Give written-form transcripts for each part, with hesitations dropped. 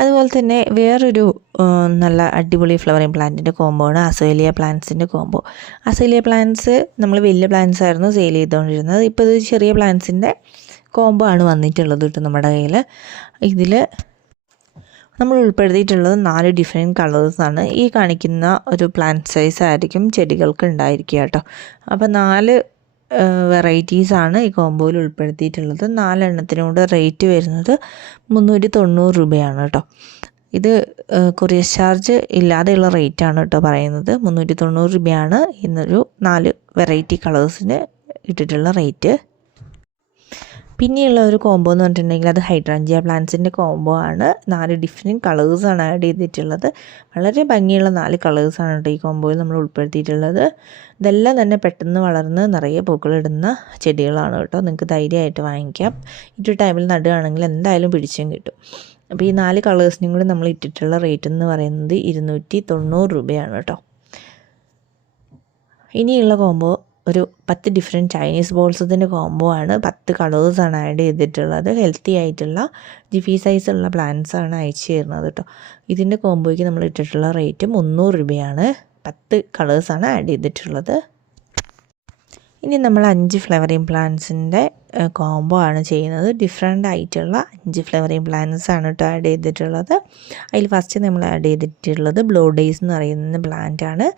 അതുപോലെ തന്നെ വേറൊരു നല്ല അടിപൊളി ഫ്ലവറിങ് പ്ലാന്റിൻ്റെ കോംബോ ആണ് അസേലിയ പ്ലാന്റ്സിൻ്റെ കോംബോ. അസേലിയ പ്ലാന്റ്സ് നമ്മൾ വലിയ പ്ലാന്റ്സ് ആയിരുന്നു സെയിൽ ചെയ്തുകൊണ്ടിരുന്നത്. ഇപ്പോൾ ഇത് ചെറിയ പ്ലാന്റ്സിൻ്റെ കോംബോ ആണ് വന്നിട്ടുള്ളത് കേട്ടോ നമ്മുടെ കയ്യിൽ. ഇതിൽ നമ്മൾ ഉൾപ്പെടുത്തിയിട്ടുള്ളത് 4 ഡിഫറെൻറ്റ് കളേഴ്സാണ്. ഈ കാണിക്കുന്ന ഒരു പ്ലാന്റ് സൈസ് ആയിരിക്കും ചെടികൾക്ക് ഉണ്ടായിരിക്കുക കേട്ടോ. അപ്പോൾ 4 വെറൈറ്റീസാണ് ഈ കോംബോയിൽ ഉൾപ്പെടുത്തിയിട്ടുള്ളത്. 4 എണ്ണത്തിനോട് റേറ്റ് വരുന്നത് 390 രൂപയാണ് കേട്ടോ. ഇത് കൊറിയർ ചാർജ് ഇല്ലാതെയുള്ള റേറ്റാണ് കേട്ടോ പറയുന്നത്. 390 രൂപയാണ് ഇന്നൊരു 4 വെറൈറ്റി കളേഴ്സിന് ഇട്ടിട്ടുള്ള റേറ്റ്. പിന്നെയുള്ള ഒരു കോംബോ എന്ന് പറഞ്ഞിട്ടുണ്ടെങ്കിൽ അത് ഹൈഡ്രാഞ്ചിയ പ്ലാന്റ്സിൻ്റെ കോംബോ ആണ്. 4 ഡിഫറെൻറ്റ് കളേഴ്സാണ് ആഡ് ചെയ്തിട്ടുള്ളത്. വളരെ ഭംഗിയുള്ള 4 കളേഴ്സാണ് കേട്ടോ ഈ കോംബോയിൽ നമ്മൾ ഉൾപ്പെടുത്തിയിട്ടുള്ളത്. ഇതെല്ലാം തന്നെ പെട്ടെന്ന് വളർന്ന് നിറയെ പൂക്കളിടുന്ന ചെടികളാണ് കേട്ടോ. നിങ്ങൾക്ക് ധൈര്യമായിട്ട് വാങ്ങിക്കാം. ഈ ടൈമിൽ നടുകയാണെങ്കിൽ എന്തായാലും പിടിച്ചും കിട്ടും. അപ്പോൾ ഈ 4 കളേഴ്സിനും കൂടി നമ്മൾ ഇട്ടിട്ടുള്ള റേറ്റ് എന്ന് പറയുന്നത് 290 രൂപയാണ് കേട്ടോ. ഇനിയുള്ള കോംബോ ഒരു 10 ഡിഫറെൻറ്റ് ചൈനീസ് ബോൾസത്തിൻ്റെ കോംബോ ആണ്. 10 കളേഴ്സാണ് ആഡ് ചെയ്തിട്ടുള്ളത്. ഹെൽത്തി ആയിട്ടുള്ള ജിഫി സൈസുള്ള പ്ലാന്റ്സ് ആണ് അയച്ചു തരുന്നത് കേട്ടോ. ഇതിൻ്റെ കോംബോയ്ക്ക് നമ്മൾ ഇട്ടിട്ടുള്ള റേറ്റ് 300 രൂപയാണ്. 10 കളേഴ്സാണ് ആഡ് ചെയ്തിട്ടുള്ളത്. ഇനി നമ്മൾ 5 ഫ്ലവറിങ് പ്ലാന്റ്സിൻ്റെ കോംബോ ആണ് ചെയ്യുന്നത്. ഡിഫറെൻ്റ് ആയിട്ടുള്ള 5 ഫ്ലവറിങ് പ്ലാന്റ്സ് ആണ് കേട്ടോ ആഡ് ചെയ്തിട്ടുള്ളത്. അതിൽ ഫസ്റ്റ് നമ്മൾ ആഡ് ചെയ്തിട്ടുള്ളത് ബ്ലൂ ഡേയ്സ് എന്ന് പറയുന്ന പ്ലാന്റ് ആണ്.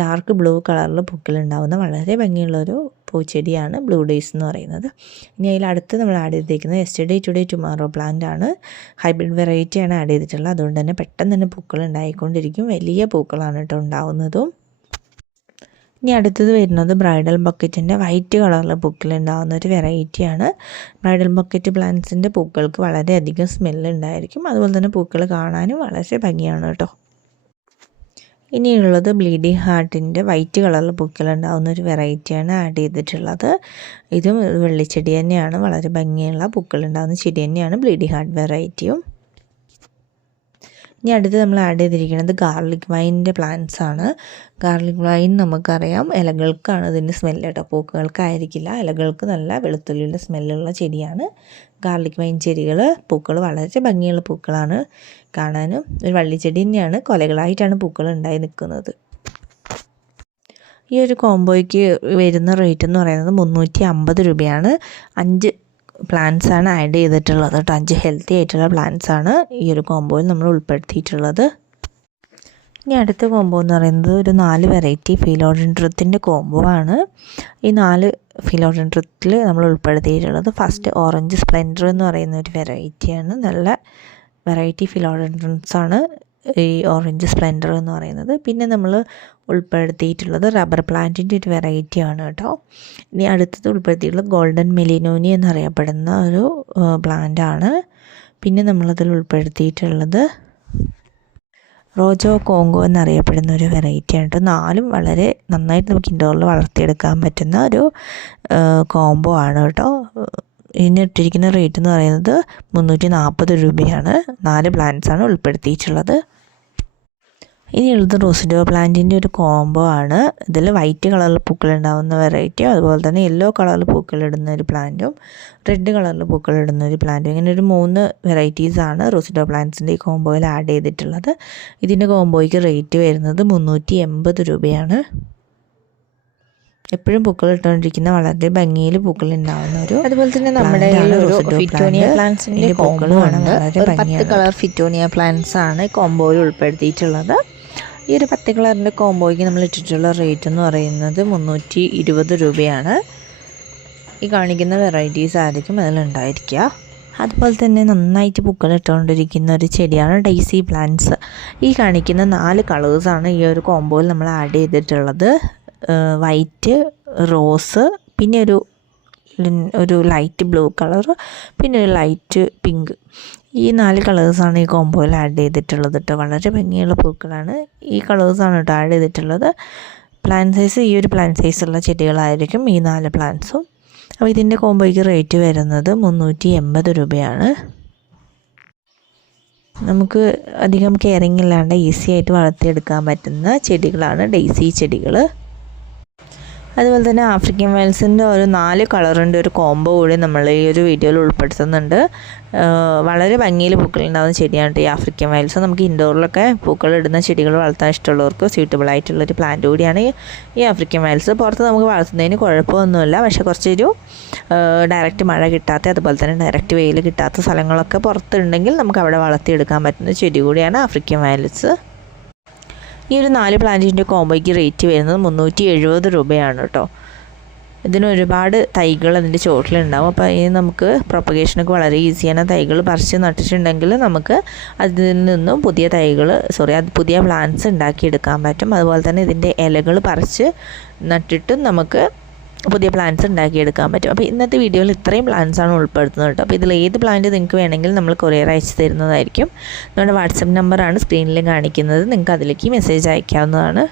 ഡാർക്ക് ബ്ലൂ കളറിൽ പൂക്കളുണ്ടാവുന്ന വളരെ ഭംഗിയുള്ളൊരു പൂച്ചെടിയാണ് ബ്ലൂ ഡേയ്സ് എന്ന് പറയുന്നത്. ഇനി അതിലടുത്ത് നമ്മൾ ആഡ് ചെയ്തിരിക്കുന്നത് യെസ്റ്റർഡേ ടുഡേ ടുമാറോ പ്ലാന്റ് ആണ്. ഹൈബ്രിഡ് വെറൈറ്റിയാണ് ആഡ് ചെയ്തിട്ടുള്ളത്. അതുകൊണ്ട് തന്നെ പെട്ടെന്ന് തന്നെ പൂക്കൾ ഉണ്ടായിക്കൊണ്ടിരിക്കും. വലിയ പൂക്കളാണ് കേട്ടോ ഉണ്ടാവുന്നതും. ഇനി അടുത്തത് വരുന്നത് ബ്രൈഡൽ ബക്കറ്റിൻ്റെ വൈറ്റ് കളറിൽ പൂക്കളുണ്ടാകുന്ന ഒരു വെറൈറ്റിയാണ്. ബ്രൈഡൽ ബക്കറ്റ് പ്ലാന്റ്സിൻ്റെ പൂക്കൾക്ക് വളരെയധികം സ്മെല്ലുണ്ടായിരിക്കും. അതുപോലെ തന്നെ പൂക്കൾ കാണാനും വളരെ ഭംഗിയാണ് കേട്ടോ. ഇനിയുള്ളത് ബ്ലീഡിങ് ഹാർട്ടിൻ്റെ വൈറ്റ് കളറിൽ പൂക്കളുണ്ടാകുന്ന ഒരു വെറൈറ്റിയാണ് ആഡ് ചെയ്തിട്ടുള്ളത്. ഇതും വെള്ളിച്ചെടി തന്നെയാണ്. വളരെ ഭംഗിയുള്ള പൂക്കളുണ്ടാകുന്ന ചെടി തന്നെയാണ് ബ്ലീഡിങ് ഹാർട്ട് വെറൈറ്റിയും. ഇനി അടുത്ത് നമ്മൾ ആഡ് ചെയ്തിരിക്കുന്നത് ഗാർലിക് വൈനിൻ്റെ പ്ലാന്റ്സ് ആണ്. ഗാർലിക് വൈൻ നമുക്കറിയാം ഇലകൾക്കാണ് ഇതിൻ്റെ സ്മെല്ല് കേട്ടോ. പൂക്കൾക്കായിരിക്കില്ല. ഇലകൾക്ക് നല്ല വെളുത്തുള്ളിയുടെ സ്മെല്ലുള്ള ചെടിയാണ് ഗാർലിക് വൈൻ ചെടികൾ. പൂക്കൾ വളരെ ഭംഗിയുള്ള പൂക്കളാണ് കാണാനും. ഒരു വള്ളിച്ചെടി തന്നെയാണ്. കൊലകളായിട്ടാണ് പൂക്കൾ ഉണ്ടായി നിൽക്കുന്നത്. ഈ ഒരു കോംബോയ്ക്ക് വരുന്ന റേറ്റ് എന്ന് പറയുന്നത് 350 രൂപയാണ്. 5 പ്ലാന്റ്സ് ആണ് ആഡ് ചെയ്തിട്ടുള്ളത് കേട്ടോ. 5 ഹെൽത്തി ആയിട്ടുള്ള പ്ലാന്റ്സ് ആണ് ഈ ഒരു കോംബോയിൽ നമ്മൾ ഉൾപ്പെടുത്തിയിട്ടുള്ളത്. ഇനി അടുത്ത കോംബോ എന്ന് പറയുന്നത് ഒരു 4 വെറൈറ്റി ഫിലോഡെൻഡ്രത്തിൻ്റെ കോംബോ ആണ്. ഈ 4 ഫിലോഡെൻഡ്രത്തിൽ നമ്മൾ ഉൾപ്പെടുത്തിയിട്ടുള്ളത് ഫസ്റ്റ് ഓറഞ്ച് സ്പ്ലെൻഡർ എന്ന് പറയുന്ന ഒരു വെറൈറ്റിയാണ്. നല്ല വെറൈറ്റി ഫിലോഡെൻഡ്രൻസ് ആണ് ഈ ഓറഞ്ച് സ്പ്ലെൻഡർ എന്ന് പറയുന്നത്. പിന്നെ നമ്മൾ ഉൾപ്പെടുത്തിയിട്ടുള്ളത് റബ്ബർ പ്ലാന്റിൻ്റെ ഒരു വെറൈറ്റി ആണ് കേട്ടോ. ഇനി അടുത്തത് ഉൾപ്പെടുത്തിയിട്ടുള്ളത് ഗോൾഡൻ മെലിനോനി എന്നറിയപ്പെടുന്ന ഒരു പ്ലാന്റ് ആണ്. പിന്നെ നമ്മളതിൽ ഉൾപ്പെടുത്തിയിട്ടുള്ളത് റോജോ കോങ്കോ എന്നറിയപ്പെടുന്ന ഒരു വെറൈറ്റി ആണ് കേട്ടോ. 4 വളരെ നന്നായിട്ട് നമുക്ക് ഇൻഡോറിൽ വളർത്തിയെടുക്കാൻ പറ്റുന്ന ഒരു കോംബോ ആണ് കേട്ടോ. ഇതിന് ഇട്ടിരിക്കുന്ന റേറ്റ് എന്ന് പറയുന്നത് 340 രൂപയാണ്. 4 പ്ലാന്റ്സ് ആണ് ഉൾപ്പെടുത്തിയിട്ടുള്ളത്. ഇനിയുള്ളത് റോസിഡോ പ്ലാന്റിൻ്റെ ഒരു കോംബോ ആണ്. ഇതിൽ വൈറ്റ് കളറിൽ പൂക്കളുണ്ടാകുന്ന വെറൈറ്റിയും അതുപോലെ തന്നെ യെല്ലോ കളറിൽ പൂക്കളിടുന്ന ഒരു പ്ലാന്റും റെഡ് കളറിൽ പൂക്കളിടുന്ന ഒരു പ്ലാന്റും, ഇങ്ങനെ ഒരു 3 വെറൈറ്റീസാണ് റോസിഡോ പ്ലാന്റ്സിൻ്റെ ഈ കോംബോയിൽ ആഡ് ചെയ്തിട്ടുള്ളത്. ഇതിൻ്റെ കോംബോയ്ക്ക് റേറ്റ് വരുന്നത് 380 രൂപയാണ്. എപ്പോഴും പൂക്കൾ ഇട്ടുകൊണ്ടിരിക്കുന്ന വളരെ ഭംഗിയിൽ പൂക്കൾ ഉണ്ടാകുന്ന ഒരു, അതുപോലെ തന്നെ നമ്മുടെ ഫിറ്റോണിയ പ്ലാന്റ്സിൻ്റെ കോംബോയാണ്. വളരെ 10 കളർ ഫിറ്റോണിയ പ്ലാന്റ്സ് ആണ് കോംബോയിൽ ഉൾപ്പെടുത്തിയിട്ടുള്ളത്. ഈ ഒരു 10 കളറിൻ്റെ കോംബോയ്ക്ക് നമ്മൾ ഇട്ടിട്ടുള്ള റേറ്റ് എന്ന് പറയുന്നത് 320 രൂപയാണ്. ഈ കാണിക്കുന്ന വെറൈറ്റീസ് ആയിരിക്കും അതിലുണ്ടായിരിക്കുക. അതുപോലെ തന്നെ നന്നായിട്ട് പൂക്കൾ ഇട്ടുകൊണ്ടിരിക്കുന്ന ഒരു ചെടിയാണ് ഡെയ്സി പ്ലാന്റ്സ്. ഈ കാണിക്കുന്ന 4 കളേഴ്സാണ് ഈ ഒരു കോംബോയിൽ നമ്മൾ ആഡ് ചെയ്തിട്ടുള്ളത്. വൈറ്റ്, റോസ്, പിന്നെ ഒരു ലൈറ്റ് ബ്ലൂ കളർ, പിന്നെ ഒരു ലൈറ്റ് പിങ്ക്. ഈ 4 കളേഴ്സാണ് ഈ കോംബോയിൽ ആഡ് ചെയ്തിട്ടുള്ളത് കേട്ടോ. വളരെ ഭംഗിയുള്ള പൂക്കളാണ്. ഈ കളേഴ്സാണ് കേട്ടോ ആഡ് ചെയ്തിട്ടുള്ളത്. പ്ലാന്റ് സൈസ് ഈ ഒരു പ്ലാന്റ് സൈസുള്ള ചെടികളായിരിക്കും ഈ 4 പ്ലാന്റ്സും. അപ്പോൾ ഇതിൻ്റെ കോംബോയ്ക്ക് റേറ്റ് വരുന്നത് 380 രൂപയാണ്. നമുക്ക് അധികം കെയറിങ് ഇല്ലാണ്ട് ഈസി ആയിട്ട് വളർത്തിയെടുക്കാൻ പറ്റുന്ന ചെടികളാണ് ഡെയ്സി ചെടികൾ. അതുപോലെ തന്നെ ആഫ്രിക്കൻ വയൽസിൻ്റെ ഒരു 4 കളറിൻ്റെ ഒരു കോംബോ കൂടി നമ്മൾ ഈ ഒരു വീഡിയോയിൽ ഉൾപ്പെടുത്തുന്നുണ്ട്. വളരെ ഭംഗിയിൽ പൂക്കളുണ്ടാകുന്ന ചെടിയാണ് ഈ ആഫ്രിക്കൻ വയൽസ്. നമുക്ക് ഇൻഡോറിലൊക്കെ പൂക്കളിടുന്ന ചെടികൾ വളർത്താൻ ഇഷ്ടമുള്ളവർക്ക് സ്യൂട്ടബിൾ ആയിട്ടുള്ളൊരു പ്ലാന്റ് കൂടിയാണ് ഈ ആഫ്രിക്കൻ വയൽസ്. പുറത്ത് നമുക്ക് വളർത്തുന്നതിന് കുഴപ്പമൊന്നുമില്ല, പക്ഷേ കുറച്ചൊരു ഡയറക്റ്റ് മഴ കിട്ടാത്ത, അതുപോലെ തന്നെ ഡയറക്റ്റ് വെയിൽ കിട്ടാത്ത സ്ഥലങ്ങളൊക്കെ പുറത്തുണ്ടെങ്കിൽ നമുക്ക് അവിടെ വളർത്തിയെടുക്കാൻ പറ്റുന്ന ചെടി കൂടിയാണ് ആഫ്രിക്കൻ വയൽസ്. ഈ ഒരു 4 പ്ലാന്റിൻ്റെ കോംബോയ്ക്ക് റേറ്റ് വരുന്നത് 370 രൂപയാണ് കേട്ടോ. ഇതിന് ഒരുപാട് തൈകൾ അതിൻ്റെ ചുവട്ടിലുണ്ടാവും. അപ്പോൾ ഇനി നമുക്ക് പ്രൊപ്പഗേഷനൊക്കെ വളരെ ഈസിയാണ്. തൈകൾ പറിച്ച് നട്ടിട്ടുണ്ടെങ്കിൽ നമുക്ക് അതിൽ നിന്നും പുതിയ പ്ലാന്റ്സ് ഉണ്ടാക്കിയെടുക്കാൻ പറ്റും. അതുപോലെ തന്നെ ഇതിൻ്റെ ഇലകൾ പറിച്ച് നട്ടിട്ടും നമുക്ക് പുതിയ പ്ലാന്റ്സ് ഉണ്ടാക്കിയെടുക്കാൻ പറ്റും. അപ്പോൾ ഇന്നത്തെ വീഡിയോയിൽ ഇത്രയും പ്ലാന്റ്സാണ് ഉൾപ്പെടുത്തുന്നത് കേട്ടോ. അപ്പോൾ ഇതിൽ ഏത് പ്ലാന്റ് നിങ്ങൾക്ക് വേണമെങ്കിൽ നമ്മൾ കൊറിയർ അയച്ചു തരുന്നതായിരിക്കും. നമ്മുടെ വാട്സപ്പ് നമ്പറാണ് സ്ക്രീനിൽ കാണിക്കുന്നത്. നിങ്ങൾക്ക് അതിലേക്ക് മെസ്സേജ് അയക്കാവുന്നതാണ്.